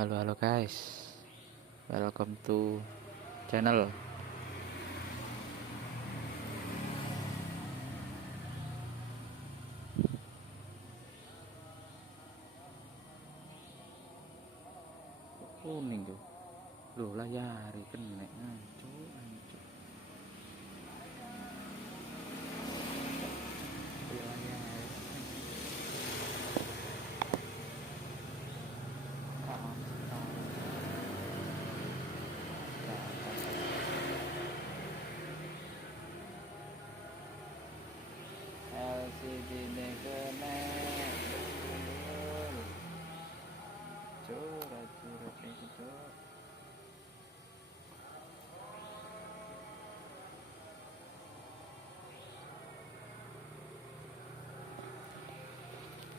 Halo guys, welcome to channel. Kuning tuh, loh layari kena ancur. Layari. LCD ne kena, curat itu.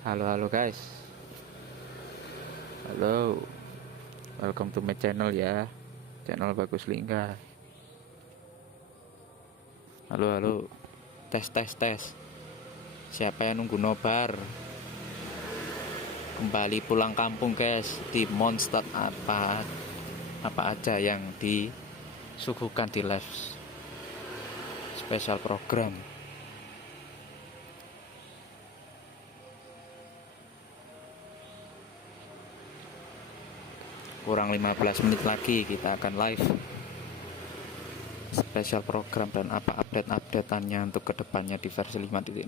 Halo guys, halo, welcome to my channel ya, channel Bagus Lingga. Halo, tes. Siapa yang nunggu nobar? Kembali pulang kampung guys, di Monstadt apa aja yang disuguhkan di live special program. Kurang 15 menit lagi kita akan live special program dan apa update-updateannya untuk kedepannya di versi 5.6.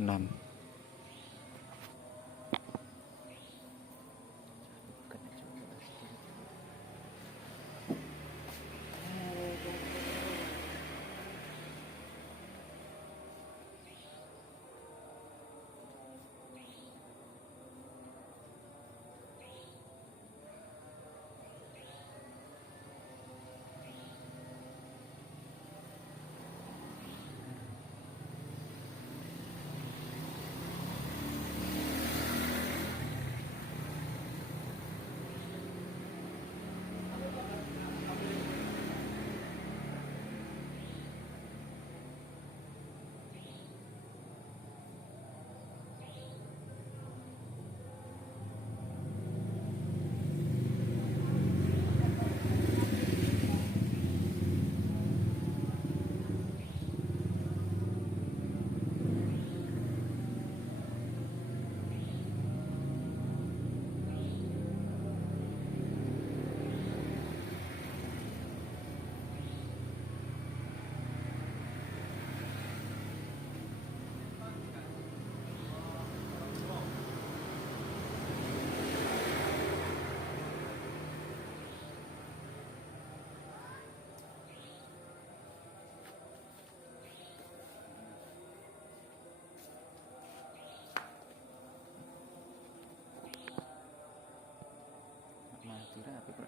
Mati rapi bro.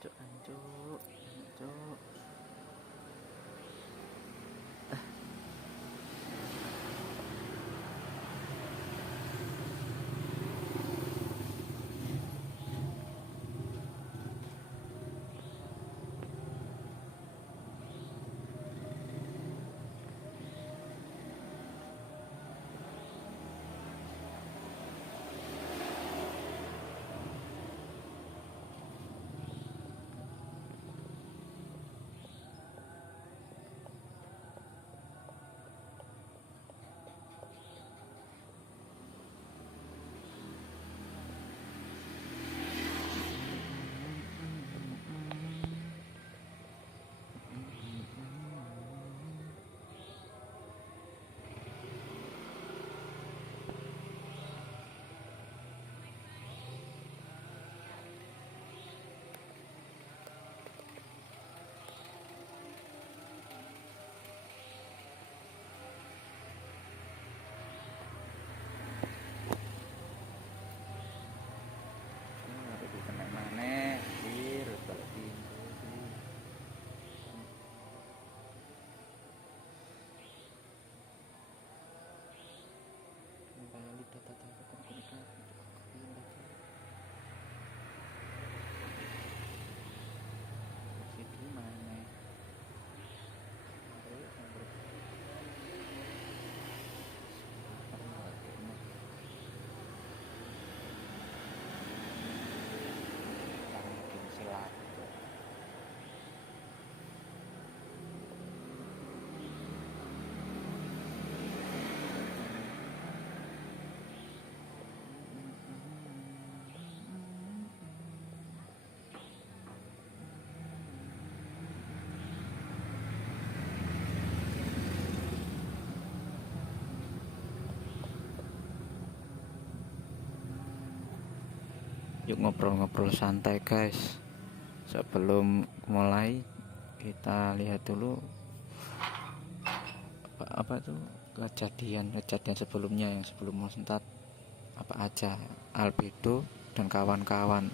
Ancuk. Yuk ngobrol-ngobrol santai guys. Sebelum mulai kita lihat dulu apa tuh kejadian sebelumnya, yang sebelum Monstadt apa aja, albedo dan kawan-kawan.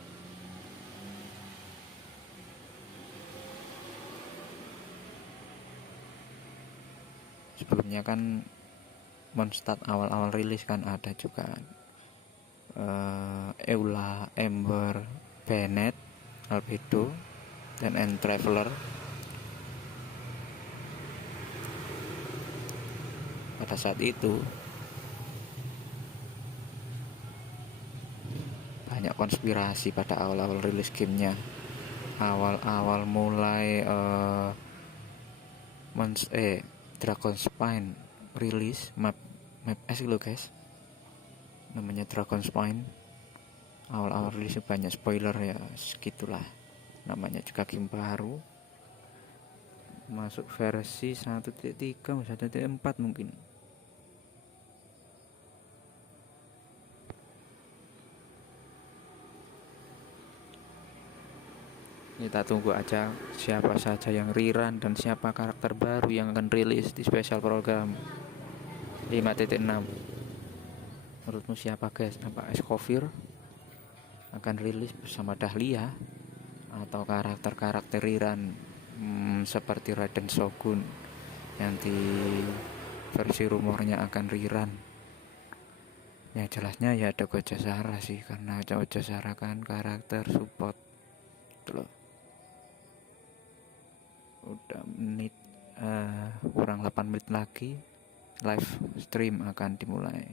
Sebelumnya kan Monstadt awal-awal rilis kan ada juga Eula, Ember, Bennett, albedo dan End Traveler. Pada saat itu banyak konspirasi pada awal-awal rilis gamenya. Awal-awal mulai Dragon Spine rilis map S lo guys, namanya Dragon Spine. Awal-awal rilis banyak spoiler ya, segitulah, namanya juga game baru, masuk versi 1.3 1.4 mungkin. Kita tunggu aja siapa saja yang rerun dan siapa karakter baru yang akan rilis di special program 5.6. Menurutmu siapa guys? Apa Escovir akan rilis bersama Dahlia, atau karakter-karakter rerun seperti Raiden Shogun yang di versi rumornya akan rerun? Ya jelasnya ya ada Gojasara sih, karena Gojasara kan karakter support gitu loh. Udah kurang 8 menit lagi live stream akan dimulai.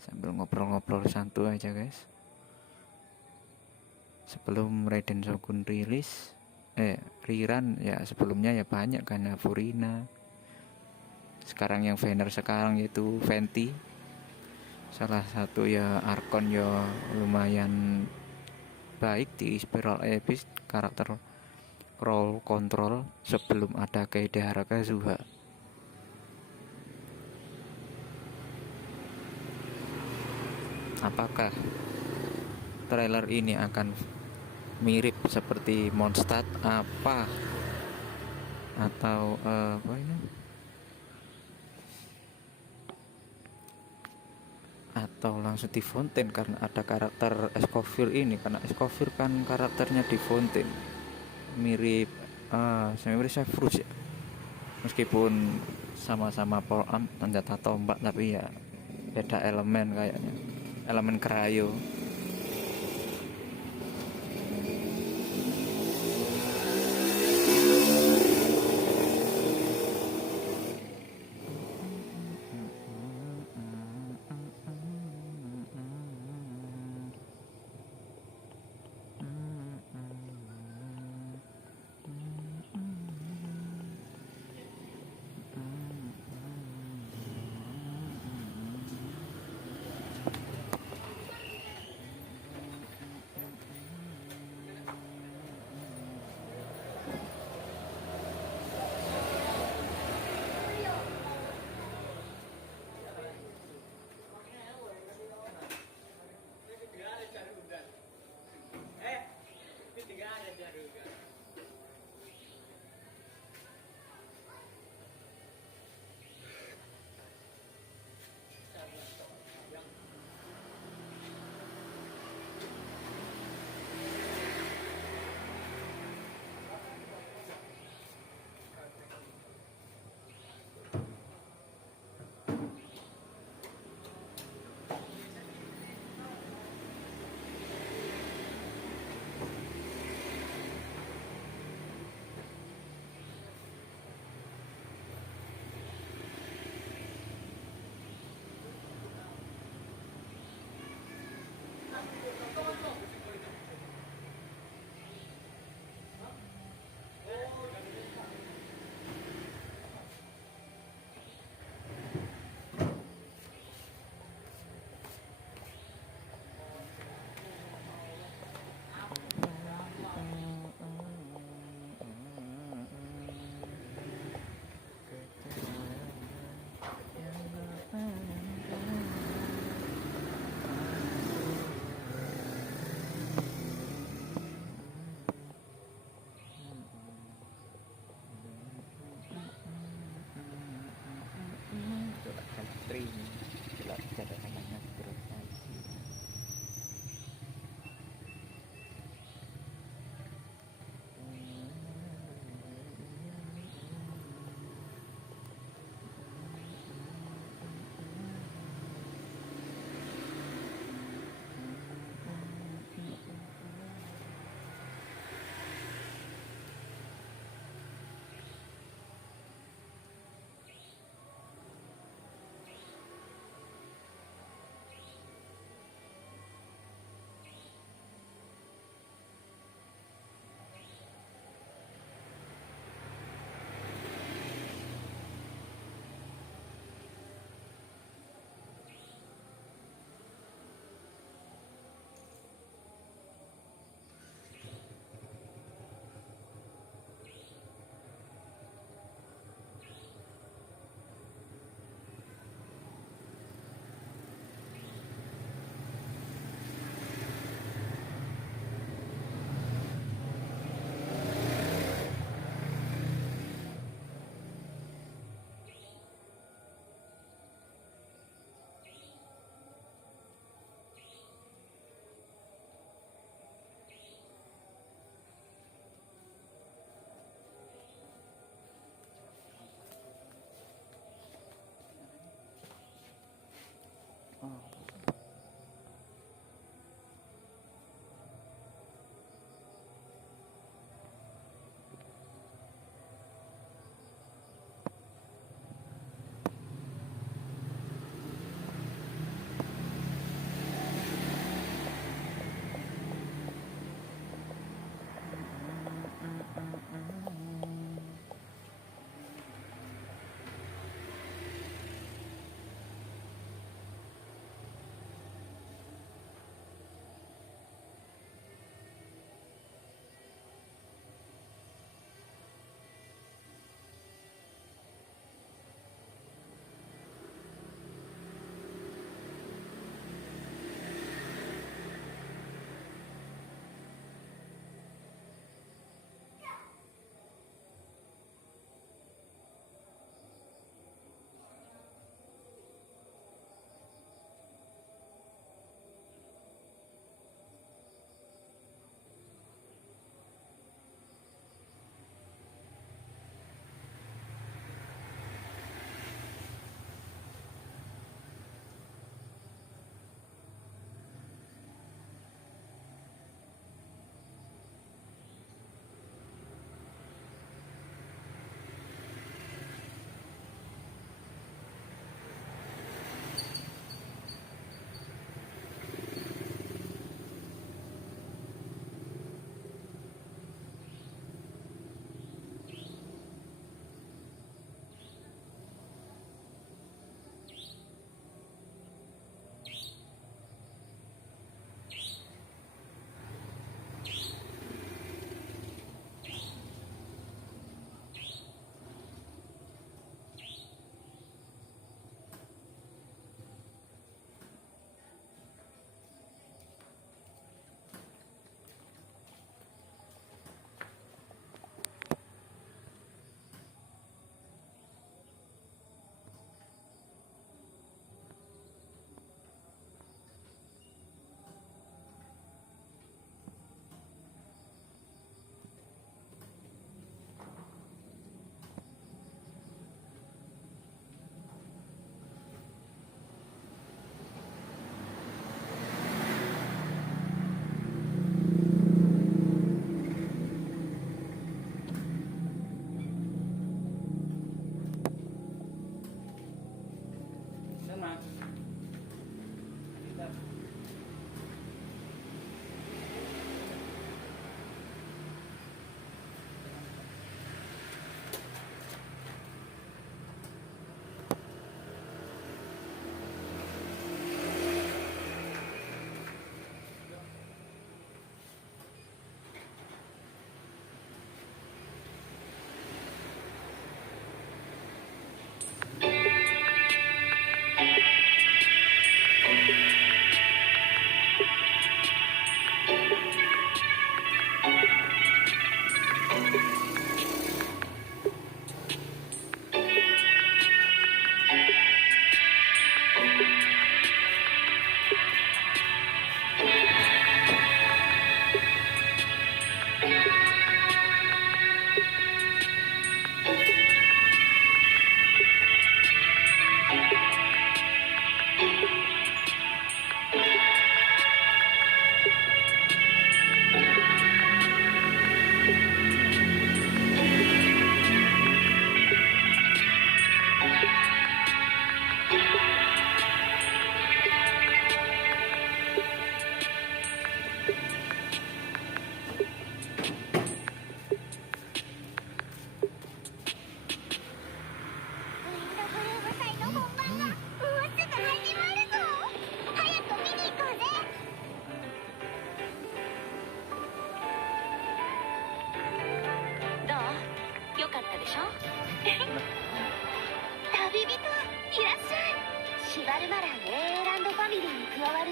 Sambil ngobrol-ngobrol santuy aja guys. Sebelum Raiden Shogun rilis rerun ya, sebelumnya ya banyak kan, Furina. Sekarang yang Vener sekarang yaitu Venti. Salah satu ya Arkon ya lumayan baik di Spiral Abyss, karakter roll control sebelum ada Kaede Harakazuha. Apakah trailer ini akan mirip seperti Monstadt apa, atau apa ini, atau langsung di Fontaine karena ada karakter Escovir ini, karena Escovir kan karakternya di Fontaine mirip mirip Severus ya, meskipun sama-sama power arm senjata tombak, tapi ya beda elemen kayaknya, elemen cryo.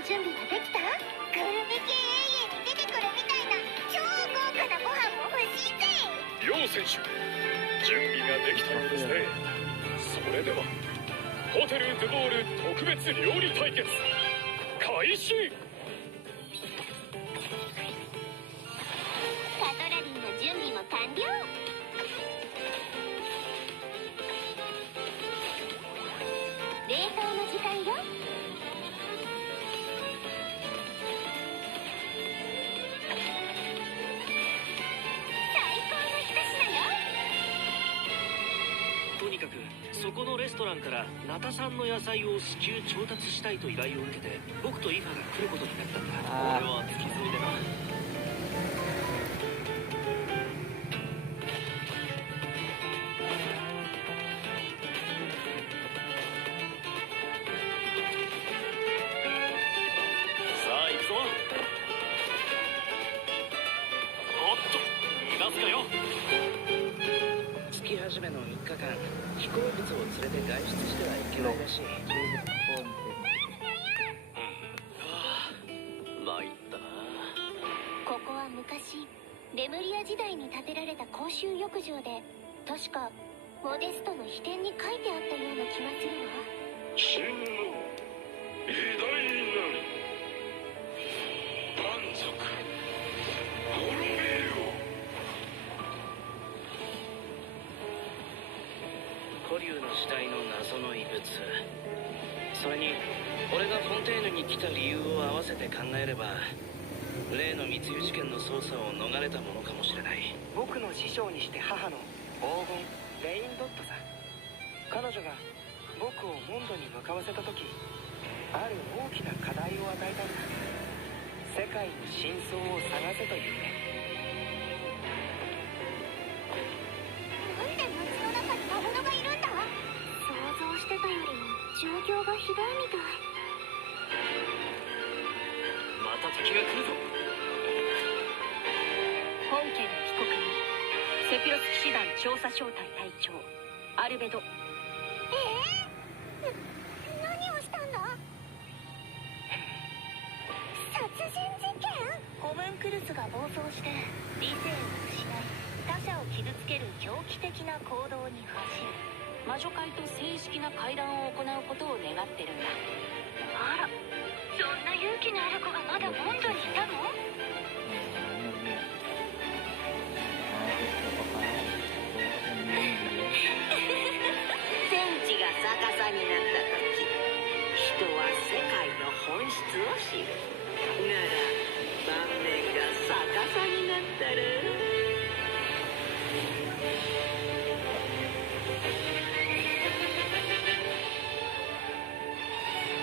準備はできた？グルメ系永遠に出てくるみたいな超豪華なご飯も欲しいぜ。両選手、準備ができたようですね。それではホテルドゥボール特別料理対決開始。カトラリーの準備も完了。冷凍の時間よ。最高の一品よ。とにかくそこのレストランからナタ産の野菜を至急調達したいと依頼を受けて、僕とイファが来ることになったんだ。俺は付き添いでな。さあ行くぞ。おっと逃がすかよ。月始めの3日間、飛行物を連れて外出してはいけないらしい。参ったな。ここは昔レムリア時代に建てられた公衆浴場で、確かモデストの秘典に書いてあったような気がするわ。真の偉大なる蛮族滅びよ。古竜の時代の謎の遺物、それに俺がフォンテーヌに来た理由を合わせて考えれば、例の密輸事件の捜査を逃れたものかもしれない。僕の師匠にして母の黄金レインドットさ。彼女が僕をモンドに向かわせた時、ある大きな課題を与えたんだ。世界の真相を探せというね。なんで街の中に魔物がいるんだ？想像してたよりも状況がひどいみたい。また敵が来るぞ。本件の被告人、セピロス騎士団調査小隊隊長アルベド。何をしたんだ？殺人事件？ホムンクルスが暴走して理性を失い、他者を傷つける狂気的な行動に走る。魔女会と正式な会談を行うことを願ってるんだ。あら、そんな勇気のある子がまだモンドにいたの？天地が逆さになった時、人は世界の本質を知る。なら晩年が逆さになったら、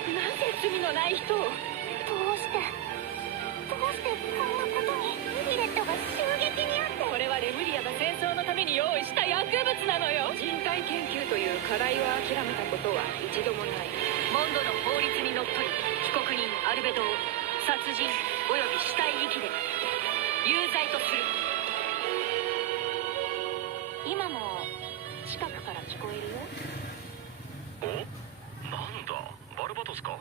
なぜ罪のない人を。どうしてこんなことにミレットが襲撃にあって。これはレムリアが戦争のために用意した薬物なのよ。人体研究という課題を諦めたことは一度もない。モンドの法律にのっとり、被告人アルベドを殺人および死体遺棄で有罪とする。今も近くから聞こえるよ。お、なんだバルバトスか。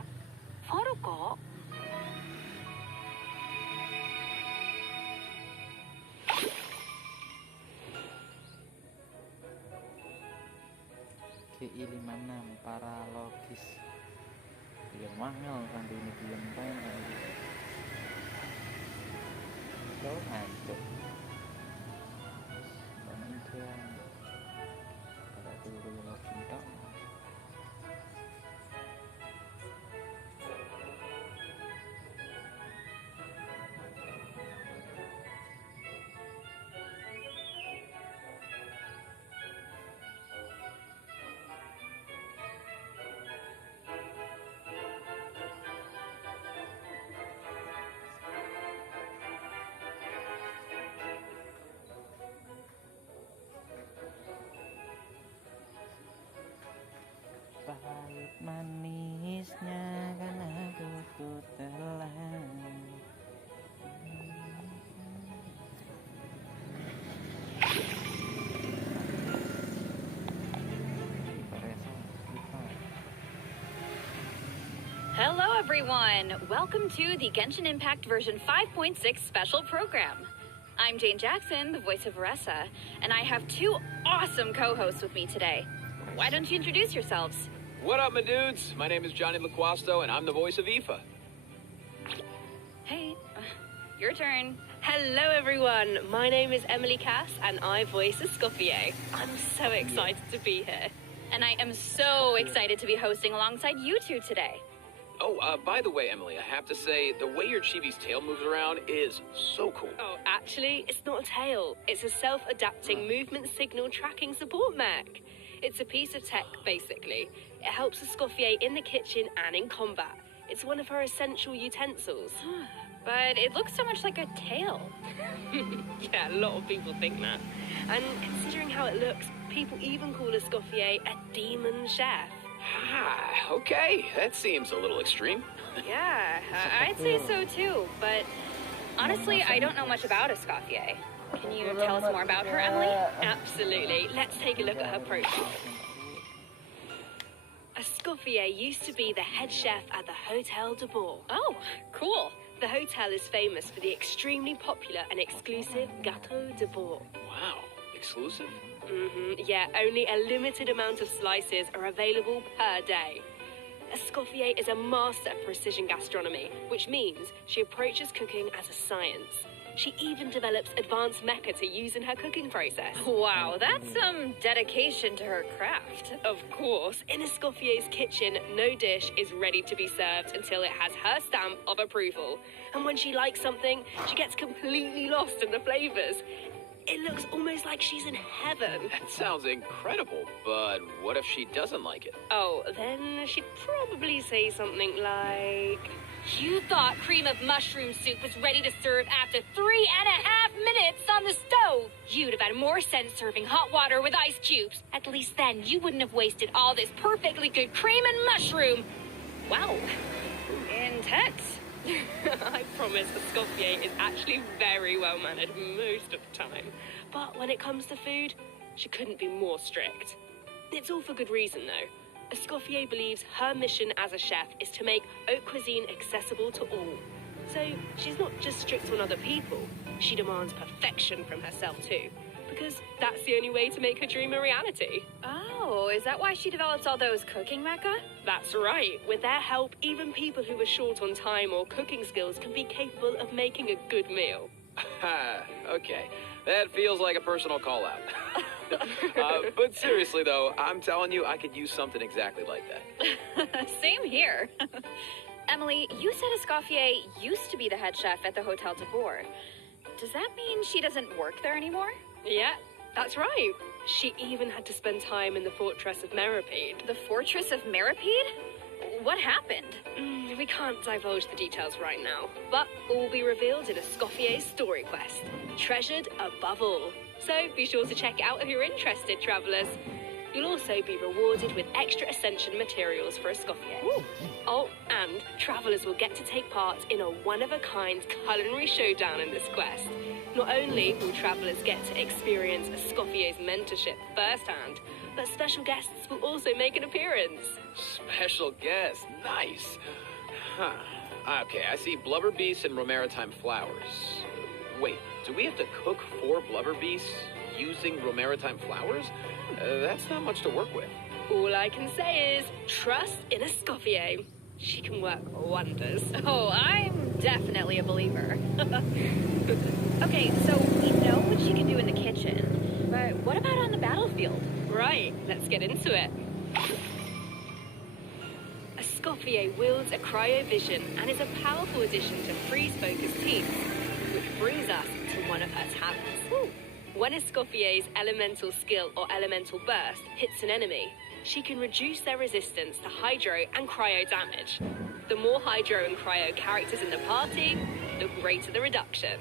ファルか。GI56 paralogis dia mahal kan ini diam kan so hancur banyak pada dulu login tak. Pahit manisnya kan aku ku telan. Hello, everyone. Welcome to the Genshin Impact version 5.6 special program. I'm Jane Jackson, the voice of Aressa, and I have two awesome co-hosts with me today. Why don't you introduce yourselves? What up, my dudes? My name is Johnny LaQuasto, and I'm the voice of Aoife. Hey, your turn. Hello everyone, my name is Emily Cass and I voice Escoffier. I'm so excited to be here. And I am so excited to be hosting alongside you two today. Oh, by the way, Emily, I have to say, the way your Chibi's tail moves around is so cool. Oh, actually, it's not a tail. It's a self-adapting movement signal tracking support mech. It's a piece of tech, basically. It helps Escoffier in the kitchen and in combat. It's one of her essential utensils. But it looks so much like a tail. Yeah, a lot of people think that. And considering how it looks, people even call Escoffier a demon chef. Ah, okay. That seems a little extreme. Yeah, I'd say so too. But honestly, I don't know much about Escoffier. Can you tell us more about her, Emily? Absolutely. Let's take a look at her profile. Escoffier used to be the head chef at the Hotel de Bourg. Oh, cool. The hotel is famous for the extremely popular and exclusive Gâteau de Bourg. Wow. Exclusive? Yeah, only a limited amount of slices are available per day. Escoffier is a master at precision gastronomy, which means she approaches cooking as a science. She even develops advanced mecha to use in her cooking process. Wow, that's some dedication to her craft. Of course, in Escoffier's kitchen, no dish is ready to be served until it has her stamp of approval. And when she likes something, she gets completely lost in the flavors. It looks almost like she's in heaven. That sounds incredible, but what if she doesn't like it? Oh, then she'd probably say something like... You thought cream of mushroom soup was ready to serve after 3.5 minutes on the stove. You'd have had more sense serving hot water with ice cubes. At least then you wouldn't have wasted all this perfectly good cream and mushroom. Wow. Intense. I promise Escoffier is actually very well-mannered most of the time. But when it comes to food, she couldn't be more strict. It's all for good reason, though. Escoffier believes her mission as a chef is to make haute cuisine accessible to all. So she's not just strict on other people, she demands perfection from herself too. Because that's the only way to make her dream a reality. Oh, is that why she develops all those cooking mecha? That's right. With their help, even people who are short on time or cooking skills can be capable of making a good meal. Okay. That feels like a personal call-out. But seriously, though, I'm telling you, I could use something exactly like that. Same here. Emily, you said Escoffier used to be the head chef at the Hotel de Bourg. Does that mean she doesn't work there anymore? Yeah, that's right. She even had to spend time in the Fortress of Meripede. The Fortress of Meripede? What happened? We can't divulge the details right now, but all will be revealed in Escoffier's story quest, treasured above all. So be sure to check it out if you're interested, travellers. You'll also be rewarded with extra ascension materials for Escoffier. Ooh. Oh, and travellers will get to take part in a one-of-a-kind culinary showdown in this quest. Not only will travellers get to experience Escoffier's mentorship firsthand, but special guests will also make an appearance. Special guest, nice. Huh. Okay, I see blubber beasts and romaritime flowers. Wait, do we have to cook 4 blubber beasts using romaritime flowers? That's not much to work with. All I can say is trust in Escoffier. She can work wonders. Oh, I'm definitely a believer. Okay, so we know what she can do in the kitchen, but what about on the battlefield? Right, let's get into it. Escoffier wields a cryovision and is a powerful addition to freeze-focused teams, which brings us to one of her talents. Ooh. When Escoffier's elemental skill or elemental burst hits an enemy, she can reduce their resistance to hydro and cryo damage. The more hydro and cryo characters in the party, the greater the reduction.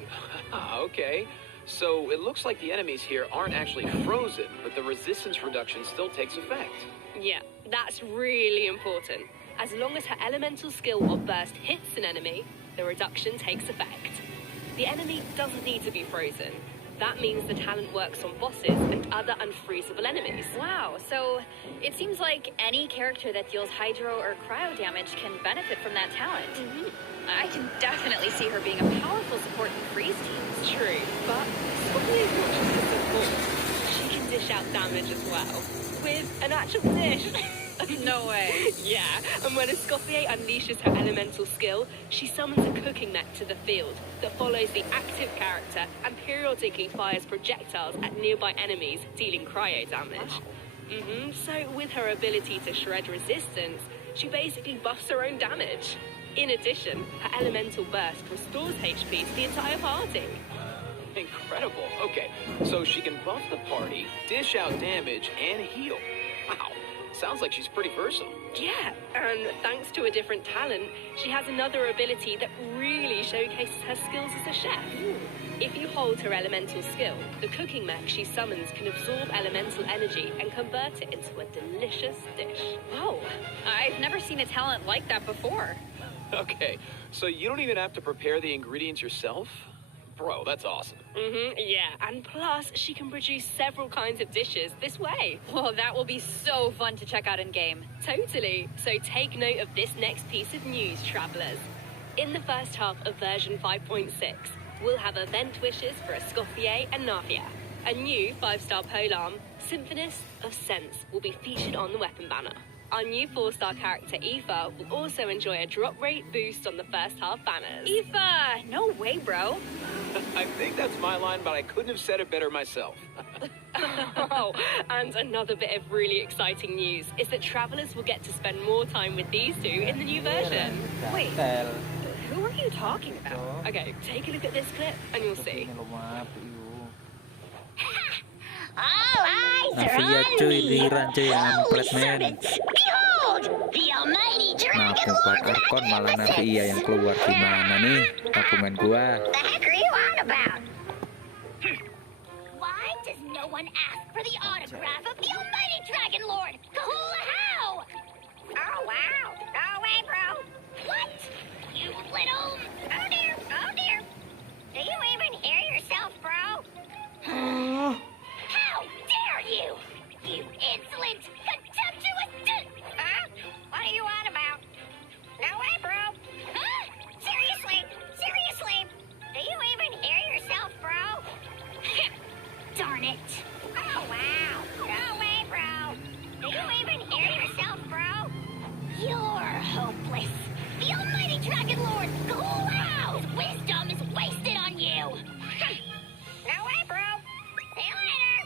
Okay. So it looks like the enemies here aren't actually frozen, but the resistance reduction still takes effect. Yeah, that's really important. As long as her elemental skill or burst hits an enemy, the reduction takes effect. The enemy doesn't need to be frozen. That means the talent works on bosses and other unfreezable enemies. Wow, so it seems like any character that deals hydro or cryo damage can benefit from that talent. I can definitely see her being a powerful support in freeze teams. True, but Scoffy is not just a support. She can dish out damage as well, with an actual dish. No way. Yeah, and when a Escoffier unleashes her elemental skill, she summons a cooking net to the field that follows the active character and periodically fires projectiles at nearby enemies, dealing cryo damage. So with her ability to shred resistance, she basically buffs her own damage. In addition, her elemental burst restores HP to the entire party. Incredible. Okay, so she can buff the party, dish out damage, and heal. Wow. Sounds like she's pretty versatile. Yeah, and thanks to a different talent, she has another ability that really showcases her skills as a chef. If you hold her elemental skill, the cooking mech she summons can absorb elemental energy and convert it into a delicious dish. Whoa, I've never seen a talent like that before. Okay, so you don't even have to prepare the ingredients yourself? Bro, that's awesome. Yeah, and plus, she can produce several kinds of dishes this way. Whoa, that will be so fun to check out in-game. Totally. So take note of this next piece of news, travelers. In the first half of version 5.6, we'll have event wishes for Escoffier and Navia. A new 5-star polearm, Symphonist of Sense, will be featured on the weapon banner. Our new 4-star character, Aoife, will also enjoy a drop rate boost on the first half banners. Aoife! No way, bro. I think that's my line, but I couldn't have said it better myself. Oh, and another bit of really exciting news is that travelers will get to spend more time with these two in the new version. Wait, who are you talking about? Okay, take a look at this clip and you'll see. All eyes are Navia on cuy, me. liran cuy yang Holy unplat men. servants, behold, the almighty Nah, dragon Bumpat lord Arkon malah magnificent. Navia yang keluar gimana nih? Tabungan gua. The heck are you on about? Why does no one ask for the autograph of the almighty dragon lord? Kahula how? Oh wow, go away, bro. What? You little... Oh dear, oh dear. Do you even hear yourself, bro? How dare you? You insolent, contemptuous... What are you on about? No way, bro. Seriously? Seriously? Do you even hear yourself, bro? Darn it. Oh, wow. No way, bro. Do you even hear yourself, bro? You're hopeless. The almighty dragon lord, Wow! Wisdom is wasted on you. No way, bro. See you later.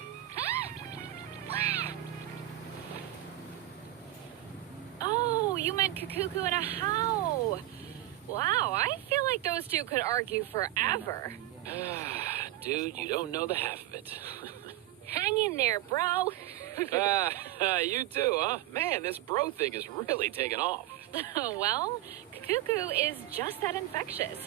Oh, you meant Kakuku and a How. Wow, I feel like those two could argue forever. Dude, you don't know the half of it. Hang in there, bro. You too, huh? Man, this bro thing is really taking off. Well, Kakuku is just that infectious.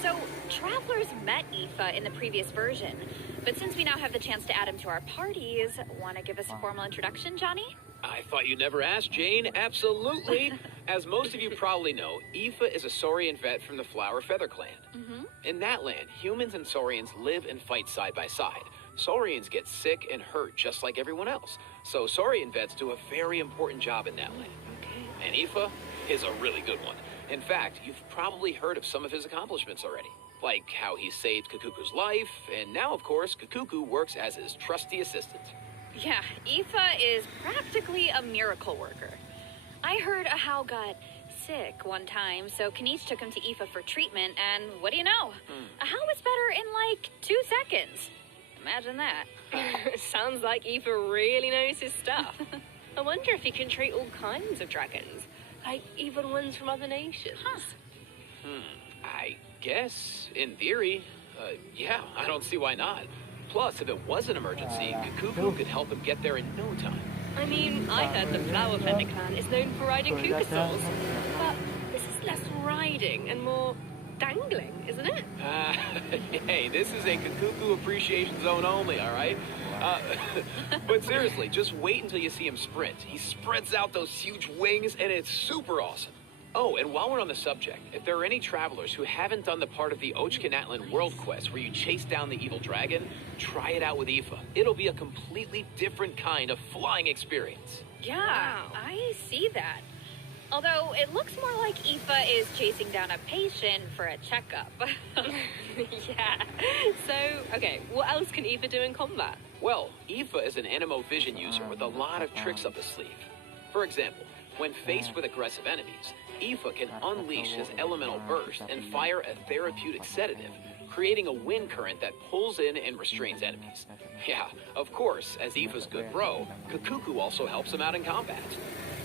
So, travelers met Aoife in the previous version, but since we now have the chance to add him to our parties, want to give us a formal introduction, Johnny? I thought you never asked, Jane. Absolutely. As most of you probably know, Aoife is a Saurian vet from the Flower Feather Clan. In that land, humans and Saurians live and fight side by side. Saurians get sick and hurt just like everyone else. So Saurian vets do a very important job in that land. And Aoife is a really good one. In fact, you've probably heard of some of his accomplishments already. Like how he saved Kakuku's life, and now, of course, Kakuku works as his trusty assistant. Yeah, Aoife is practically a miracle worker. I heard a How got sick one time, so Kanish took him to Aoife for treatment, and what do you know? A How was better in like 2 seconds. Imagine that. Sounds like Aoife really knows his stuff. I wonder if he can treat all kinds of dragons, like even ones from other nations. I guess, in theory, yeah, I don't see why not. Plus, if it was an emergency, Kakuku could help him get there in no time. I mean, I heard the Flower Feather Clan is known for riding Kukasols, but this is less riding and more dangling, isn't it? Hey, this is a Kakuku appreciation zone only, all right? But seriously, just wait until you see him sprint. He spreads out those huge wings, and it's super awesome. Oh, and while we're on the subject, if there are any travelers who haven't done the part of the Ochkanatlan World Quest where you chase down the evil dragon, try it out with Aoife. It'll be a completely different kind of flying experience. Yeah, I see that. Although it looks more like Aoife is chasing down a patient for a checkup. Yeah. So, okay, what else can Aoife do in combat? Well, Aoife is an Anemo Vision user with a lot of tricks up his sleeve. For example, when faced with aggressive enemies, Aoife can unleash his elemental burst and fire a therapeutic sedative, creating a wind current that pulls in and restrains enemies. Yeah, of course, as Aoife's good bro, Kakuku also helps him out in combat.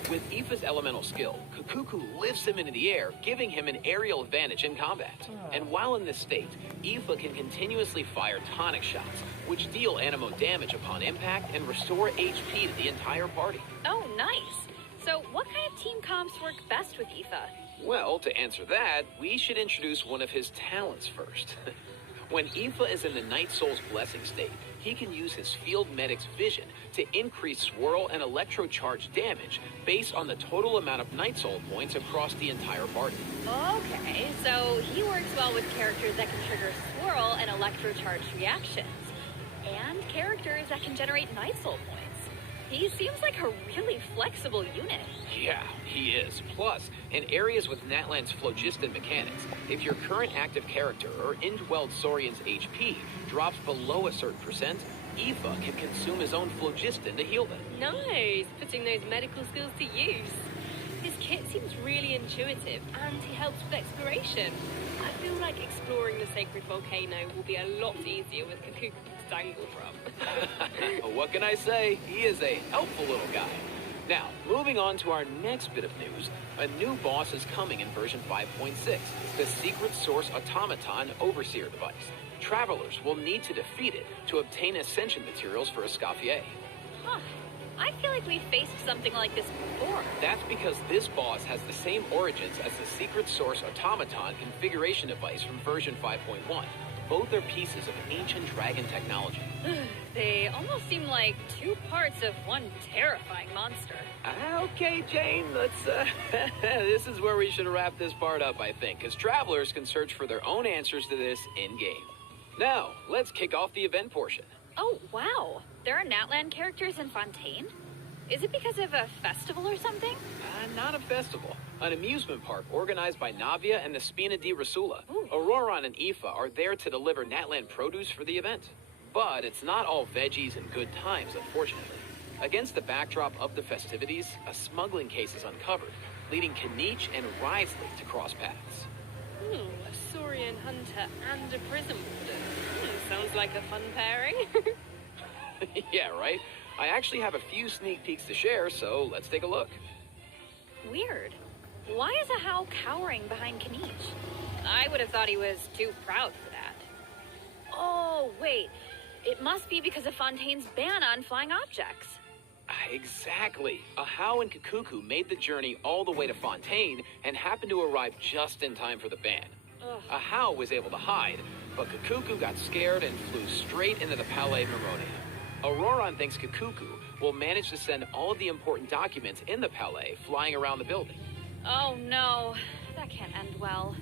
With Aoife's elemental skill, Kakuku lifts him into the air, giving him an aerial advantage in combat. And while in this state, Aoife can continuously fire tonic shots, which deal Anemo damage upon impact and restore HP to the entire party. Oh, nice. So what kind of team comps work best with Aoife? Well, to answer that, we should introduce one of his talents first. When Aoife is in the Night Soul's blessing state, he can use his Field Medic's vision to increase swirl and electrocharge damage based on the total amount of Night Soul points across the entire party. Okay, so he works well with characters that can trigger swirl and electrocharged reactions, and characters that can generate Night Soul points. He seems like a really flexible unit. Yeah, he is. Plus, in areas with Natlan's phlogiston mechanics, if your current active character or indwelled Saurian's HP drops below a certain percent, Aoife can consume his own phlogiston to heal them. Nice, putting those medical skills to use. His kit seems really intuitive, and he helps with exploration. I feel like exploring the sacred volcano will be a lot easier with Kakuku to dangle from. What can I say? He is a helpful little guy. Now, moving on to our next bit of news, a new boss is coming in version 5.6, the Secret Source Automaton Overseer device. Travelers will need to defeat it to obtain ascension materials for Escoffier. Huh. I feel like we faced something like this before. That's because this boss has the same origins as the Secret Source Automaton configuration device from version 5.1. Both are pieces of ancient dragon technology. They almost seem like two parts of one terrifying monster. Okay, Jane, let's, this is where we should wrap this part up, I think, because travelers can search for their own answers to this in-game. Now, let's kick off the event portion. Oh, wow. There are Natlan characters in Fontaine? Is it because of a festival or something? Not a festival. An amusement park organized by Navia and the Spina di Rasula. Ooh. Auroron and Aoife are there to deliver Natlan produce for the event. But it's not all veggies and good times, unfortunately. Against the backdrop of the festivities, a smuggling case is uncovered, leading Kanich and Risley to cross paths. A Saurian hunter and a prison warden. Sounds like a fun pairing. Yeah, right? I actually have a few sneak peeks to share, so let's take a look. Weird. Why is a How cowering behind Kanich? I would have thought he was too proud for that. Oh, wait. It must be because of Fontaine's ban on flying objects. Exactly. Ahau and Kakuku made the journey all the way to Fontaine and happened to arrive just in time for the ban. Ahau was able to hide, but Kakuku got scared and flew straight into the Palais Meronia. Auroron thinks Kakuku will manage to send all of the important documents in the Palais flying around the building. Oh, no. That can't end well.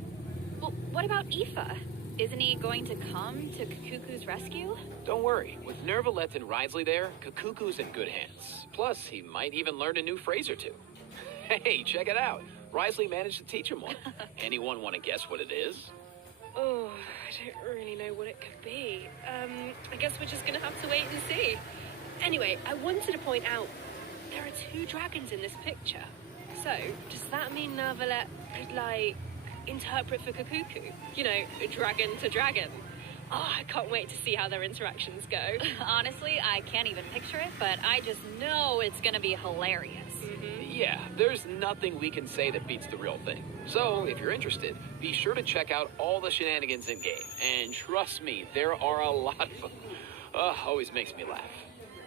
Well, what about Aoife? Isn't he going to come to Kakuku's rescue? Don't worry, with Nervalette and Risley there, Kakuku's in good hands. Plus, he might even learn a new phrase or two. Hey, check it out. Risley managed to teach him one. Anyone want to guess what it is? Oh, I don't really know what it could be. I guess we're just gonna have to wait and see. Anyway, I wanted to point out, there are two dragons in this picture. So, does that mean Nervalette could, like, interpret for Kakuku? You know, dragon to dragon. Oh, I can't wait to see how their interactions go. Honestly, I can't even picture it, but I just know it's gonna be hilarious. Yeah, there's nothing we can say that beats the real thing. So, if you're interested, be sure to check out all the shenanigans in-game. And trust me, there are a lot of them. Always makes me laugh.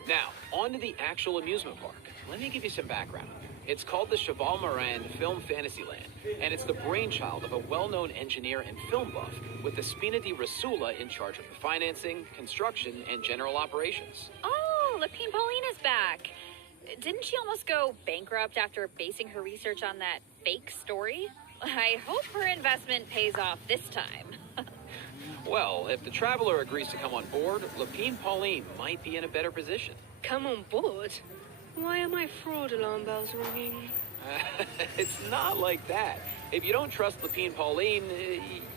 Now, on to the actual amusement park. Let me give you some background. It's called the Cheval Moran Film Fantasyland, and it's the brainchild of a well-known engineer and film buff with the Spina di Rasula in charge of the financing, construction, and general operations. Oh, Lapine Paulina's back. Didn't she almost go bankrupt after basing her research on that fake story? I hope her investment pays off this time. Well, if the Traveler agrees to come on board, Lapine Pauline might be in a better position. Come on board? Why are my fraud alarm bells ringing? It's not like that. If you don't trust Lapine Pauline,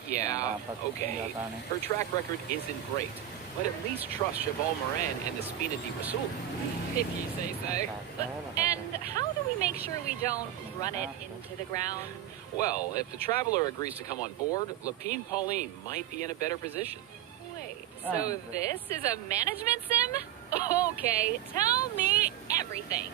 yeah, okay. Her track record isn't great. But at least trust Cheval Moran and the Spina di Rasul. If you say so. And how do we make sure we don't run it into the ground? Well, if the Traveler agrees to come on board, Lapine Pauline might be in a better position. Wait, so this is a management sim? Okay, tell me everything.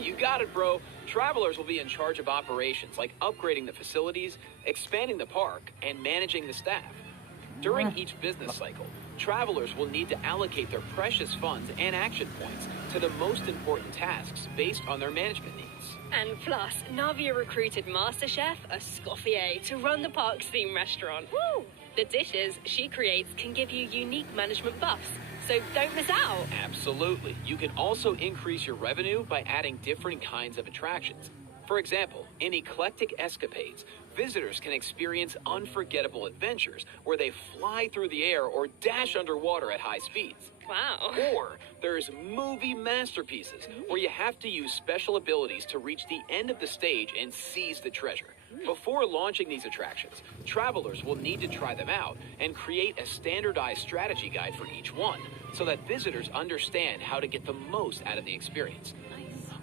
You got it, bro. Travelers will be in charge of operations like upgrading the facilities, expanding the park, and managing the staff. During each business cycle, travelers will need to allocate their precious funds and action points to the most important tasks based on their management needs. And plus, Navia recruited Master Chef Escoffier to run the park's theme restaurant. Woo! The dishes she creates can give you unique management buffs, so don't miss out. Absolutely. You can also increase your revenue by adding different kinds of attractions. For example, in Eclectic Escapades, visitors can experience unforgettable adventures where they fly through the air or dash underwater at high speeds. Wow. Or there's movie masterpieces where you have to use special abilities to reach the end of the stage and seize the treasure. Before launching these attractions, travelers will need to try them out and create a standardized strategy guide for each one so that visitors understand how to get the most out of the experience.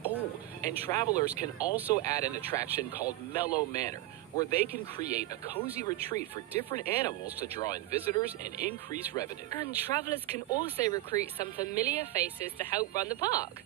Oh, and travelers can also add an attraction called Mellow Manor, where they can create a cozy retreat for different animals to draw in visitors and increase revenue. And travelers can also recruit some familiar faces to help run the park.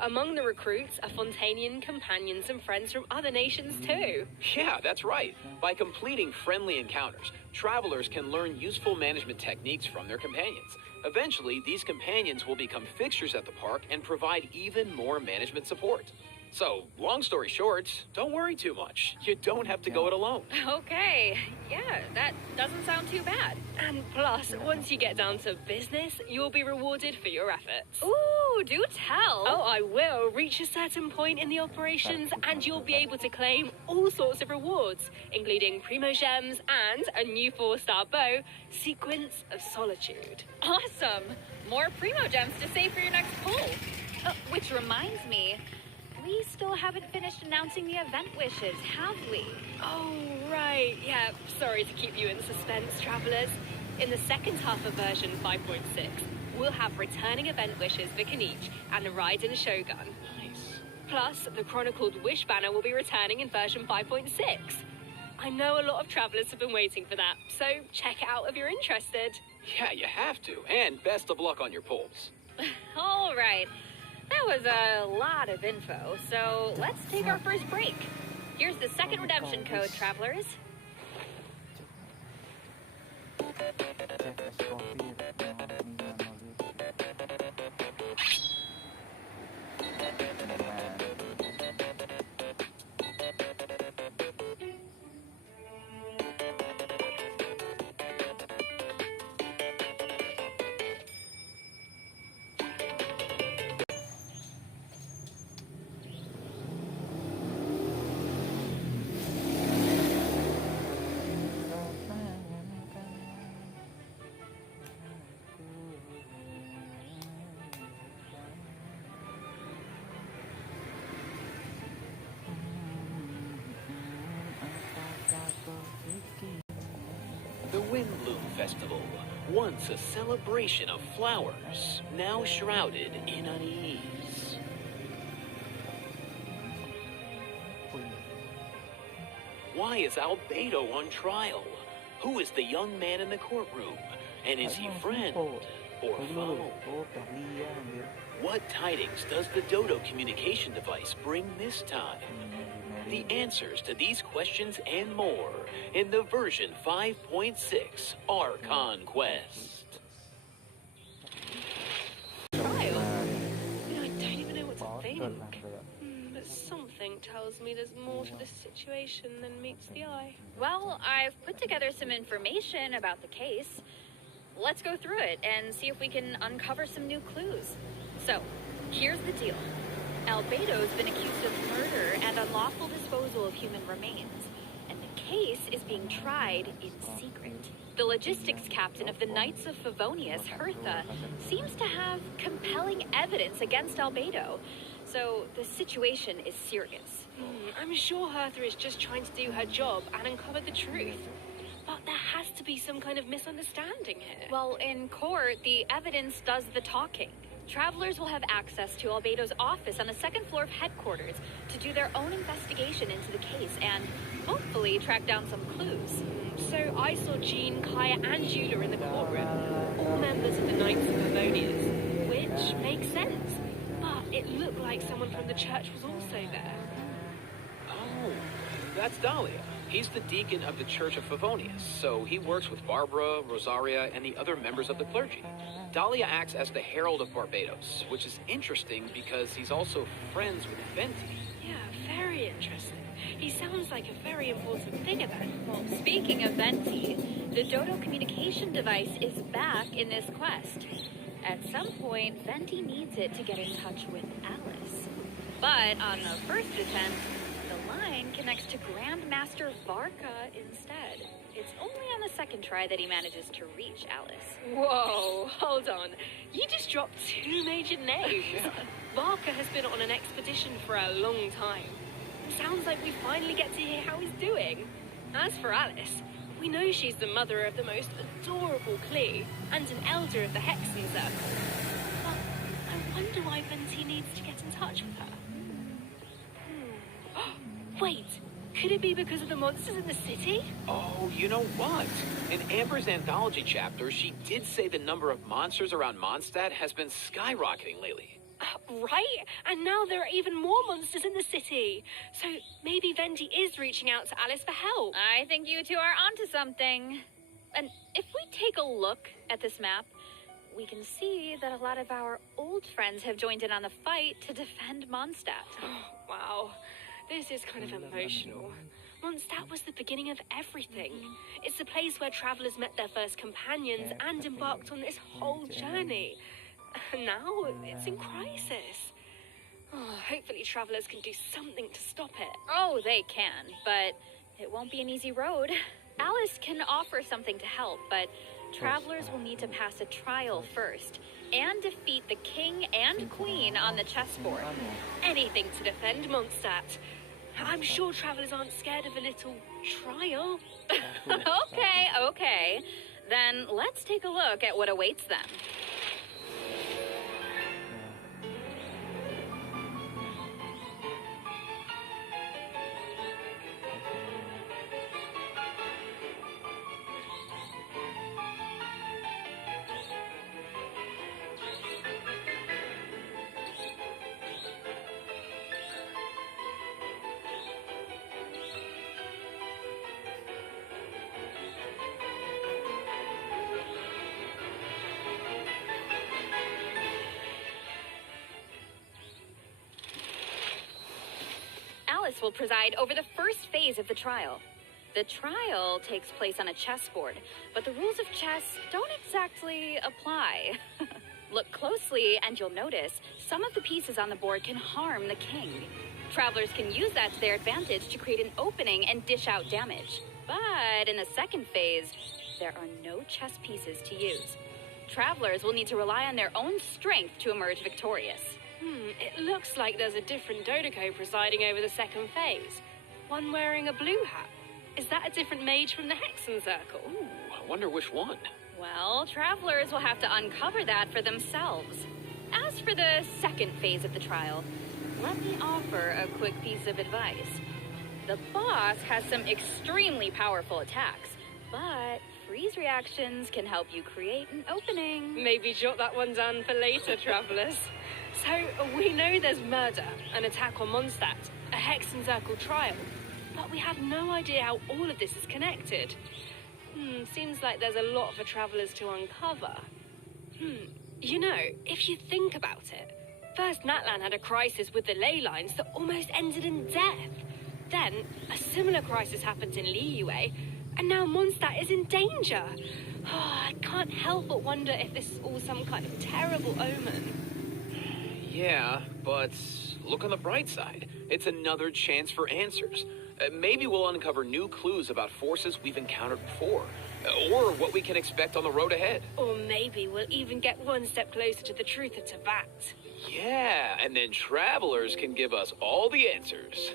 Among the recruits are Fontanian companions and friends from other nations too. Yeah, that's right. By completing friendly encounters, travelers can learn useful management techniques from their companions. Eventually, these companions will become fixtures at the park and provide even more management support. So, long story short, don't worry too much. You don't have to go it alone. Okay, yeah, that doesn't sound too bad. And plus, once you get down to business, you'll be rewarded for your efforts. Ooh, do tell. Oh, I will. Reach a certain point in the operations and you'll be able to claim all sorts of rewards, including Primo Gems and a new 4-star bow, Sequence of Solitude. Awesome. More Primo Gems to save for your next pull. Which reminds me, we still haven't finished announcing the event wishes, have we? Oh, right. Yeah, sorry to keep you in suspense, travelers. In the second half of version 5.6, we'll have returning event wishes for Kaniche and the ride in a Shogun. Nice. Plus, the chronicled Wish banner will be returning in version 5.6. I know a lot of travelers have been waiting for that, so check it out if you're interested. Yeah, you have to. And best of luck on your pulls. All right. That was a lot of info, so let's take our first break. Here's the second redemption code, travelers. The Windbloom Festival, once a celebration of flowers, now shrouded in unease. Why is Albedo on trial? Who is the young man in the courtroom? And is he friend or foe? What tidings does the Dodo communication device bring this time? The answers to these questions and more in the version 5.6 Archon Quest. Trial? I don't even know what to think. But something tells me there's more to this situation than meets the eye. Well, I've put together some information about the case. Let's go through it and see if we can uncover some new clues. So, here's the deal. Albedo's been accused of murder and unlawful disposal of human remains, and the case is being tried in secret. The logistics captain of the Knights of Favonius, Hertha, seems to have compelling evidence against Albedo, so the situation is serious. I'm sure Hertha is just trying to do her job and uncover the truth. But there has to be some kind of misunderstanding here. Well, in court, the evidence does the talking. Travelers will have access to Albedo's office on the second floor of headquarters to do their own investigation into the case and hopefully track down some clues. So I saw Jean, Kaya, and Julia in the courtroom, all members of the Knights of Favonius, which makes sense. But it looked like someone from the church was also there. Oh, that's Dahlia. He's the deacon of the Church of Favonius, so he works with Barbara, Rosaria, and the other members of the clergy. Dahlia acts as the herald of Barbados, which is interesting because he's also friends with Venti. Yeah, very interesting. He sounds like a very important figure then. Well, speaking of Venti, the Dodo communication device is back in this quest. At some point, Venti needs it to get in touch with Alice. But on the first attempt, the line connects to Grandmaster Varka instead. It's only on the second try that he manages to reach Alice. Whoa, hold on. You just dropped two major names. Varka has been on an expedition for a long time. Sounds like we finally get to hear how he's doing. As for Alice, we know she's the mother of the most adorable Klee and an elder of the Hexen Circle. But I wonder why Venti needs to get in touch with her. Wait, could it be because of the monsters in the city? Oh, you know what? In Amber's anthology chapter, she did say the number of monsters around Monstadt has been skyrocketing lately. Right, and now there are even more monsters in the city. So maybe Venti is reaching out to Alice for help. I think you two are onto something. And if we take a look at this map, we can see that a lot of our old friends have joined in on the fight to defend Monstadt. Wow, this is kind of emotional. Monstadt was the beginning of everything. It's the place where travelers met their first companions and embarked on this whole journey. Now it's in crisis. Hopefully travelers can do something to stop it. Oh, they can, but it won't be an easy road. Alice can offer something to help, but travelers will need to pass a trial first and defeat the king and queen on the chessboard. Anything to defend Monstadt. I'm sure travelers aren't scared of a little trial. Okay. Then let's take a look at what awaits them. Alice will preside over the first phase of the trial. The trial takes place on a chessboard, but the rules of chess don't exactly apply. Look closely and you'll notice some of the pieces on the board can harm the king. Travelers can use that to their advantage to create an opening and dish out damage. But in the second phase, there are no chess pieces to use. Travelers will need to rely on their own strength to emerge victorious. It looks like there's a different Dodoco presiding over the second phase. One wearing a blue hat. Is that a different mage from the Hexen Circle? Ooh, I wonder which one. Well, travelers will have to uncover that for themselves. As for the second phase of the trial, let me offer a quick piece of advice. The boss has some extremely powerful attacks, but freeze reactions can help you create an opening. Maybe jot that one down for later, travelers. So, we know there's murder, an attack on Monstadt, a Hexen Circle trial, but we have no idea how all of this is connected. Seems like there's a lot for travelers to uncover. You know, if you think about it, first Natlan had a crisis with the ley lines that almost ended in death. Then, a similar crisis happened in Liyue, and now Monstadt is in danger. I can't help but wonder if this is all some kind of terrible omen. Yeah, but look on the bright side. It's another chance for answers. Maybe we'll uncover new clues about forces we've encountered before, or what we can expect on the road ahead. Or maybe we'll even get one step closer to the truth of Teyvat. Yeah, and then travelers can give us all the answers.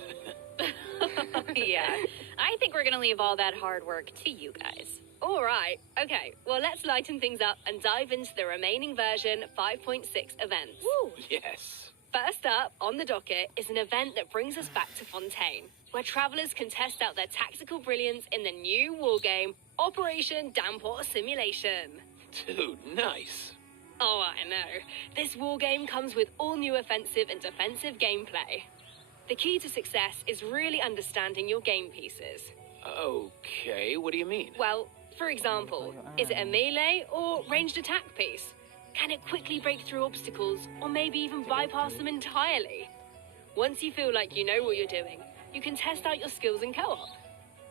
Yeah, I think we're gonna leave all that hard work to you guys. All right, okay, well, let's lighten things up and dive into the remaining version 5.6 events. Woo! Yes. First up on the docket is an event that brings us back to Fontaine, where travelers can test out their tactical brilliance in the new wargame, Operation Downpour Simulation. Dude, nice. Oh, I know. This wargame comes with all new offensive and defensive gameplay. The key to success is really understanding your game pieces. Okay, what do you mean? Well, for example, is it a melee or ranged attack piece? Can it quickly break through obstacles, or maybe even bypass them entirely? Once you feel like you know what you're doing, you can test out your skills in co-op.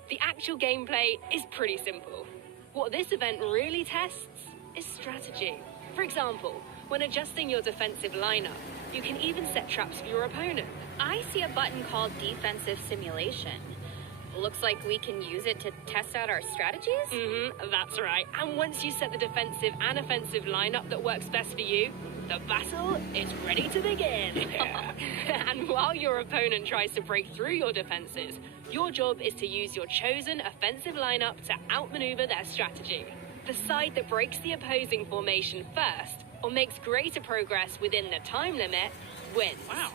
The actual gameplay is pretty simple. What this event really tests is strategy. For example, when adjusting your defensive lineup, you can even set traps for your opponent. I see a button called Defensive Simulation. Looks like we can use it to test out our strategies? That's right. And once you set the defensive and offensive lineup that works best for you, the battle is ready to begin. Yeah. And while your opponent tries to break through your defenses, your job is to use your chosen offensive lineup to outmaneuver their strategy. The side that breaks the opposing formation first, or makes greater progress within the time limit, wins. Wow.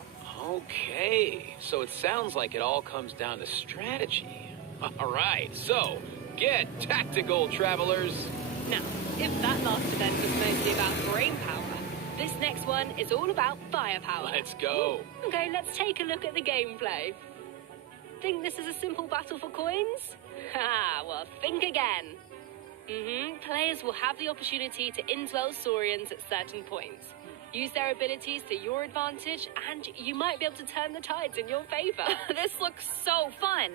Okay, so it sounds like it all comes down to strategy. All right, so get tactical, travelers. Now, if that last event was mostly about brain power, this next one is all about firepower. Let's go. Okay, let's take a look at the gameplay. Think this is a simple battle for coins? Well, think again. Players will have the opportunity to indwell Saurians at certain points. Use their abilities to your advantage, and you might be able to turn the tides in your favor. This looks so fun.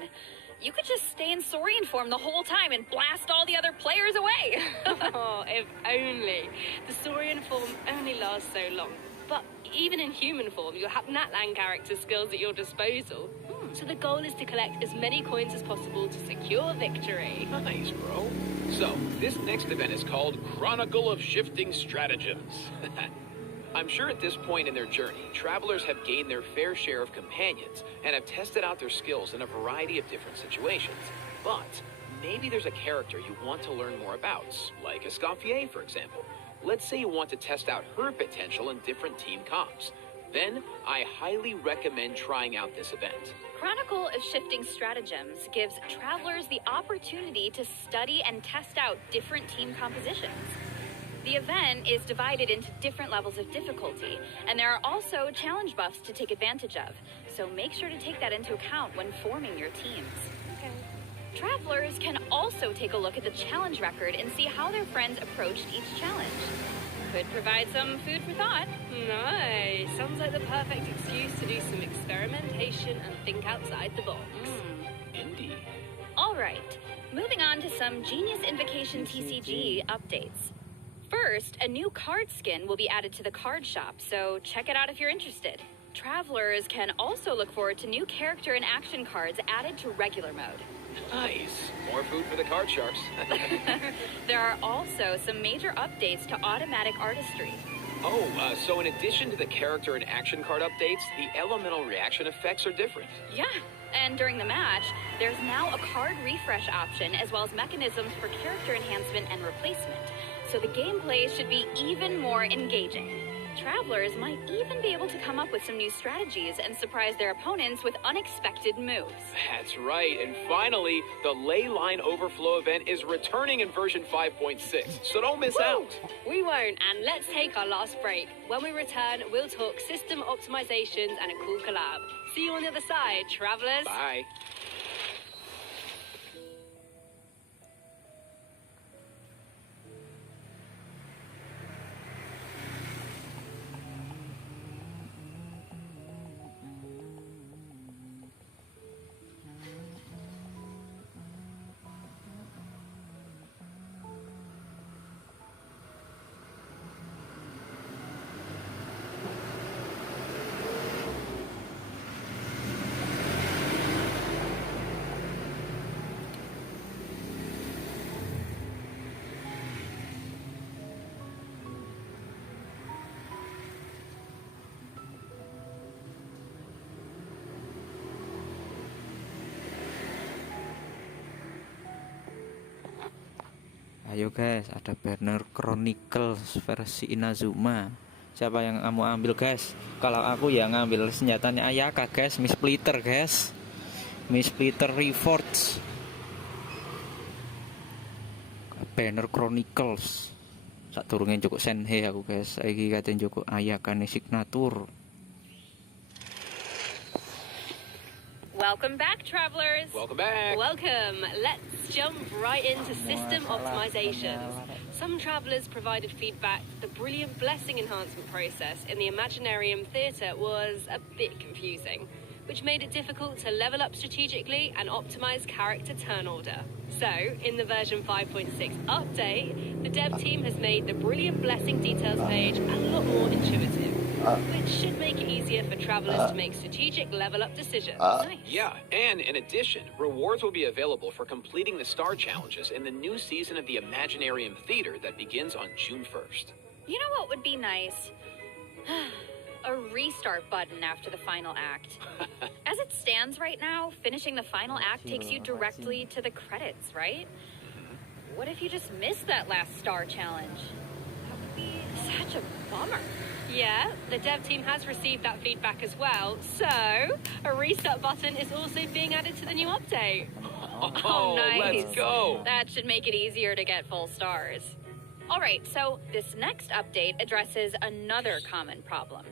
You could just stay in Saurian form the whole time and blast all the other players away. Oh, if only. The Saurian form only lasts so long. But even in human form, you'll have Natlan character skills at your disposal. So the goal is to collect as many coins as possible to secure victory. Nice, bro. So, this next event is called Chronicle of Shifting Stratagems. I'm sure at this point in their journey, travelers have gained their fair share of companions and have tested out their skills in a variety of different situations. But maybe there's a character you want to learn more about, like Escoffier, for example. Let's say you want to test out her potential in different team comps. Then, I highly recommend trying out this event. Chronicle of Shifting Stratagems gives travelers the opportunity to study and test out different team compositions. The event is divided into different levels of difficulty, and there are also challenge buffs to take advantage of, so make sure to take that into account when forming your teams. Okay. Travelers can also take a look at the challenge record and see how their friends approached each challenge. Could provide some food for thought. Nice. Sounds like the perfect excuse to do some experimentation and think outside the box. Indeed. All right, moving on to some Genius Invocation TCG updates. First, a new card skin will be added to the card shop, so check it out if you're interested. Travelers can also look forward to new character and action cards added to regular mode. Nice. More food for the card sharks. There are also some major updates to automatic artistry. So in addition to the character and action card updates, the elemental reaction effects are different. Yeah, and during the match, there's now a card refresh option as well as mechanisms for character enhancement and replacement. So the gameplay should be even more engaging. Travelers might even be able to come up with some new strategies and surprise their opponents with unexpected moves. That's right, and finally, the Ley Line Overflow event is returning in version 5.6, so don't miss out. We won't, and let's take our last break. When we return, we'll talk system optimizations and a cool collab. See you on the other side, travelers. Bye. Ayo guys, ada banner Chronicles versi Inazuma. Siapa yang kamu ambil guys? Kalau aku ya ngambil senjatanya Ayaka guys, Miss Splitter guys. Miss Splitter Reforged. Banner Chronicles. Sak turunnya cukup Senhei aku guys. Saiki katen cukup Ayaka nih signatur. Welcome back, travelers. Welcome back. Welcome. Let's jump right into system optimizations. Some travelers provided feedback that the brilliant blessing enhancement process in the Imaginarium Theatre was a bit confusing, which made it difficult to level up strategically and optimize character turn order. So, in the version 5.6 update, the dev team has made the brilliant blessing details page a lot more intuitive, which should make it easier for travelers to make strategic level up decisions. Nice. Yeah, and in addition, rewards will be available for completing the star challenges in the new season of the Imaginarium Theater that begins on June 1st. You know what would be nice? A restart button after the final act. As it stands right now, finishing the final act takes you directly to the credits, right? What if you just missed that last star challenge? That would be such a bummer. Yeah, the dev team has received that feedback as well, so a restart button is also being added to the new update. Oh, nice. Let's go. That should make it easier to get full stars. All right, so this next update addresses another common problem.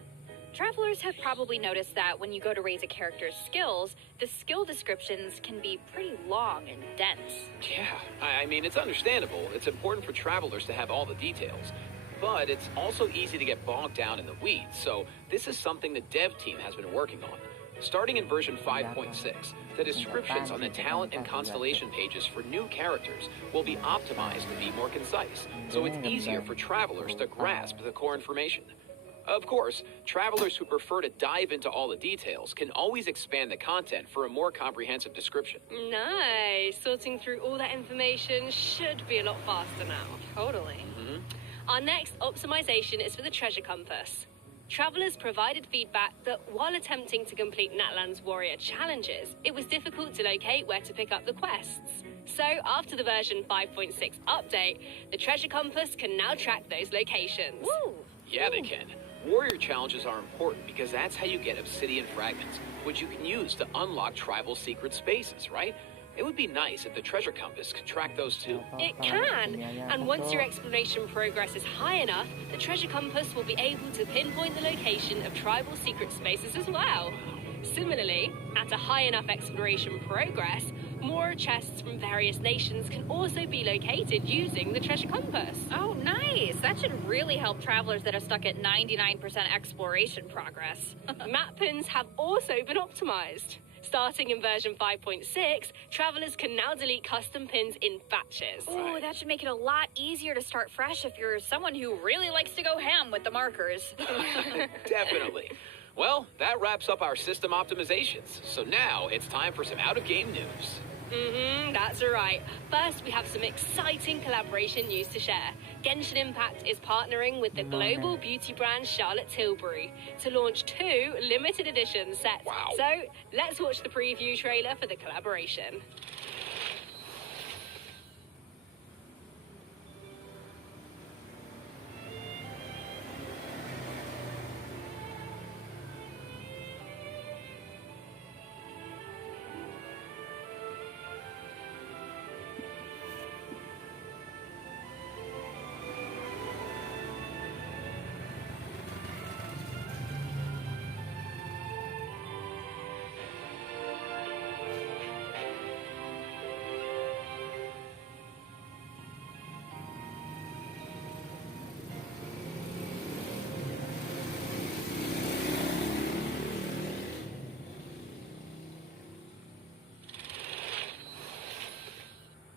Travelers have probably noticed that when you go to raise a character's skills, the skill descriptions can be pretty long and dense. Yeah, I mean, it's understandable. It's important for travelers to have all the details. But it's also easy to get bogged down in the weeds, so this is something the dev team has been working on. Starting in version 5.6, the descriptions on the talent and constellation pages for new characters will be optimized to be more concise, so it's easier for travelers to grasp the core information. Of course, travelers who prefer to dive into all the details can always expand the content for a more comprehensive description. Nice. Sorting through all that information should be a lot faster now. Totally. Our next optimization is for the treasure compass. Travelers provided feedback that while attempting to complete Natlan's warrior challenges, it was difficult to locate where to pick up the quests. So, after the version 5.6 update, the treasure compass can now track those locations. Woo! Yeah, they can. Warrior challenges are important because that's how you get obsidian fragments, which you can use to unlock tribal secret spaces, right? It would be nice if the treasure compass could track those too. It can, and once your exploration progress is high enough, the treasure compass will be able to pinpoint the location of tribal secret spaces as well. Similarly, at a high enough exploration progress, more chests from various nations can also be located using the treasure compass. Oh, nice. That should really help travelers that are stuck at 99% exploration progress. Map pins have also been optimized. Starting in version 5.6, travelers can now delete custom pins in batches. Ooh, that should make it a lot easier to start fresh if you're someone who really likes to go ham with the markers. Definitely. Well, that wraps up our system optimizations. So now it's time for some out-of-game news. That's right. First, we have some exciting collaboration news to share. Genshin Impact is partnering with the global beauty brand Charlotte Tilbury to launch 2 limited edition sets. Wow. So, let's watch the preview trailer for the collaboration.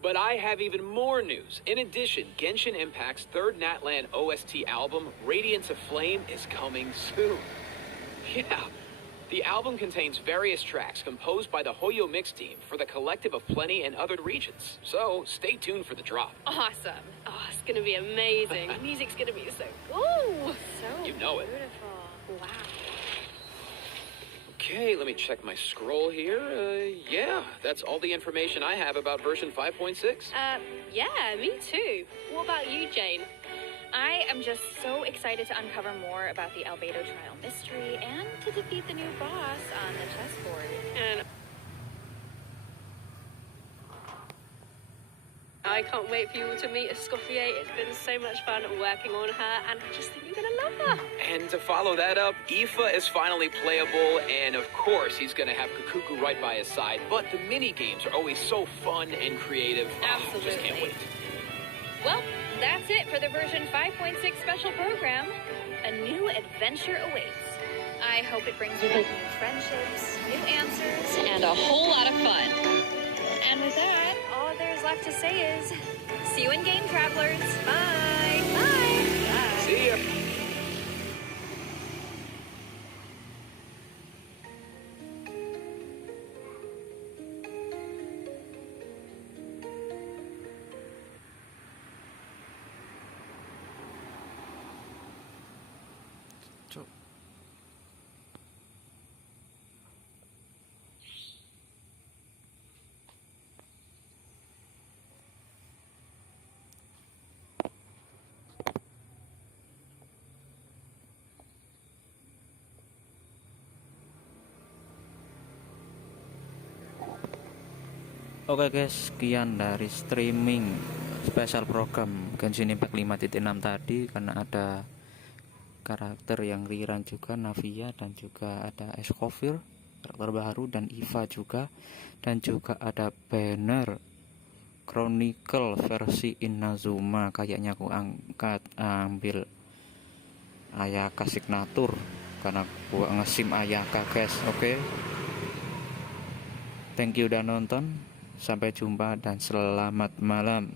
But I have even more news. In addition, Genshin Impact's third Natlan OST album, Radiance of Flame, is coming soon. Yeah. The album contains various tracks composed by the Hoyo Mix team for the Collective of Plenty and other regions. So stay tuned for the drop. Awesome. Oh, it's going to be amazing. The music's going to be so... Ooh! So You know it. beautiful. Wow. Okay, let me check my scroll here. Yeah, that's all the information I have about version 5.6. Yeah, me too. What about you, Jane? I am just so excited to uncover more about the Albedo trial mystery and to defeat the new boss on the chessboard. And I can't wait for you all to meet Escoffier. It's been so much fun working on her, and I just think you're gonna love her. And to follow that up, Aoife is finally playable, and of course he's gonna have Kukuku right by his side, but the mini games are always so fun and creative. Absolutely. Just can't wait. Well, that's it for the version 5.6 special program. A new adventure awaits. I hope it brings you back new friendships, new answers, and a whole lot of fun. And with that, all there's left to say is, see you in game, travelers. Bye. Bye. Bye. See ya. Cuk. Oke guys, sekian dari streaming spesial program Genshin Impact 5.6 tadi, karena ada karakter yang rerun juga, Navia, dan juga ada Escoffier karakter baru, dan Eva juga, dan juga ada banner Chronicle versi Inazuma. Kayaknya aku ambil Ayaka signatur karena gua ngesim Ayaka guys. Oke. Thank you udah nonton. Sampai jumpa dan selamat malam.